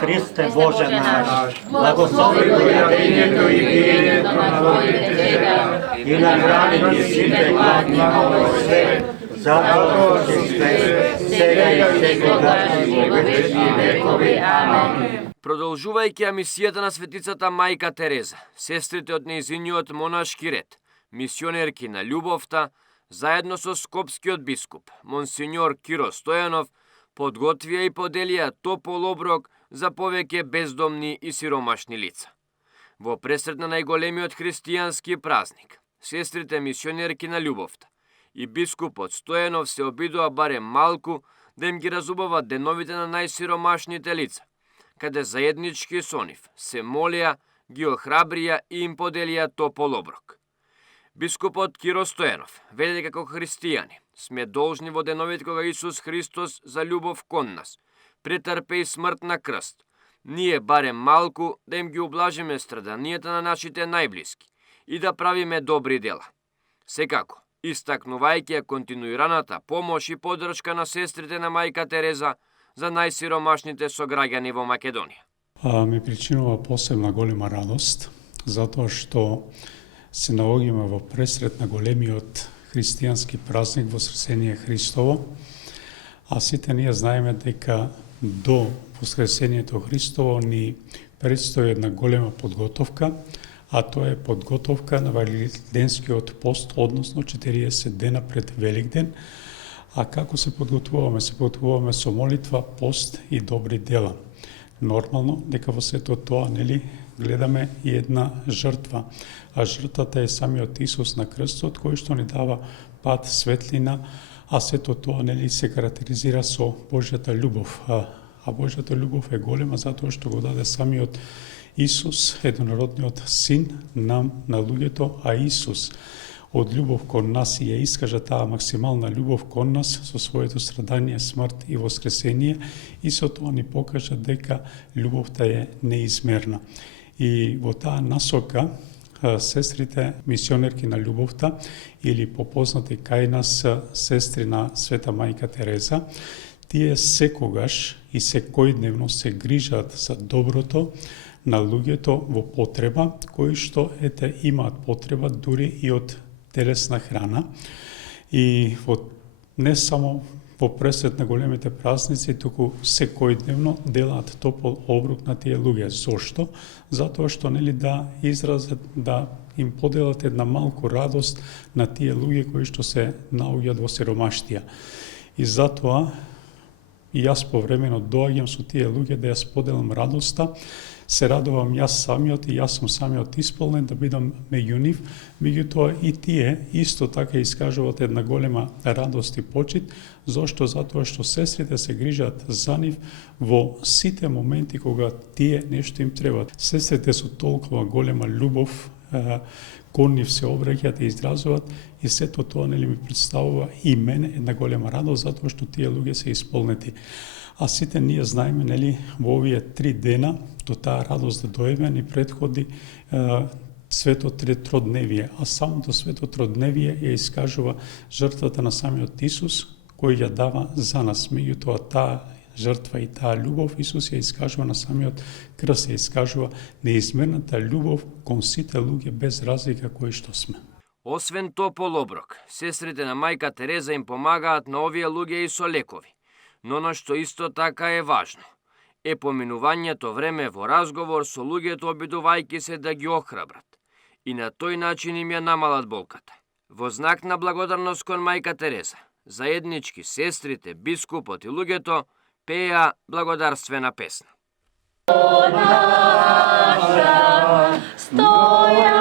Христе Боже наш, благослови го јадењето и пиењето на Твоите деца и награди сите гладни на овој свет, затоа што си сега и секогаш и во вечни векови. Амин. Продолжувајќи ја мисијата на светицата мајка Тереза, сестрите од нејзиниот монашки ред, мисионерки на љубовта, заедно со скопскиот бискуп, монсенјор Киро Стојанов, подготвија и поделија топол оброк за повеќе бездомни и сиромашни лица. Во пресред на најголемиот христијански празник, сестрите мисионерки на љубовта и бискупот Стојанов се обидува барем малку да им ги разубават деновите на најсиромашните лица, каде заеднички со нив се молија, ги охрабрија и им поделија топол оброк. Бискупот Киро Стојанов вели дека како христијани сме должни во деновите кога Исус Христос за љубов кон нас претрпе и смрт на крст, ние барем малку да им ги ублажиме страданијата на нашите најблиски и да правиме добри дела. Секако, истакнувајќи ја континуираната помош и поддршка на сестрите на мајка Тереза за најсиромашните сограѓани во Македонија. Ме причинува посебна голема радост, затоа што се наоѓаме во пресред на големиот христијански празник Воскресение Христово, а сите ние знаеме дека до Воскресението Христово ни предстои една голема подготовка, а тоа е подготовка на Великденскиот пост, односно 40 дена пред Великден. А како се подготвуваме? Се подготвуваме со молитва, пост и добри дела. Нормално дека во сето тоа, нели, гледаме и една жртва, а жртвата е самиот Исус на крстот, кој што ни дава пат, светлина, а сето тоа, нели, се карактеризира со Божјата љубов. А Божјата љубов е голема затоа што го даде самиот Исус, единородниот син, нам на луѓето, а Исус од љубов кон нас и ја искажа таа максимална љубов кон нас со своето страдание, смрт и воскресение, и со тоа ни покажа дека љубовта е неизмерна. И во таа насока сестрите мисионерки на љубовта, или попознати кај нас сестри на Света мајка Тереза, тие секогаш и секојдневно се грижат за доброто на луѓето во потреба, кои што имаат потреба дури и од телесна храна, и не само во пресред на големите празници, туку секојдневно делаат топол обрук на тие луѓе. Зошто? Затоа што, нели, да изразат, да им поделат една малку радост на тие луѓе кои што се наоѓаат во сиромаштија. И затоа и јас повремено доаѓам со тие луѓе да ја споделам радоста. Се радувам јас самиот и јас сум самиот исполнен да бидам меѓу нив, меѓутоа и тие исто така искажуваат една голема радост и почит. Зошто? Затоа што сестрите се грижат за нив во сите моменти кога тие нешто им треба. Сестрите со толкова голема љубов кон нив се обраќаат и изразуваат, и сето тоа, нели, ми представува и мене една голема радост затоа што тие луѓе се исполнети. А сите ние знаеме, нели, во овие 3 дена до таа радост да доеме ни претходи Свето Тројдневие, а самото Свето Тројдневие ја искажува жртвата на самиот Исус кој ја дава за нас. Меѓутоа таа жртва и таа љубов Исус ја искажува на самиот крст, ја искажува неизмерната љубов кон сите луѓе без разлика кои што сме. Освен топол оброк, сестрите на мајка Тереза им помагаат на овие луѓе и со лекови. Но на што исто така е важно, е поминувањето време во разговор со луѓето, обидувајќи се да ги охрабрат и на тој начин им ја намалат болката. Во знак на благодарност кон мајка Тереза, заеднички сестрите, бискупот и луѓето пеа благодарствена песна. Наша стоја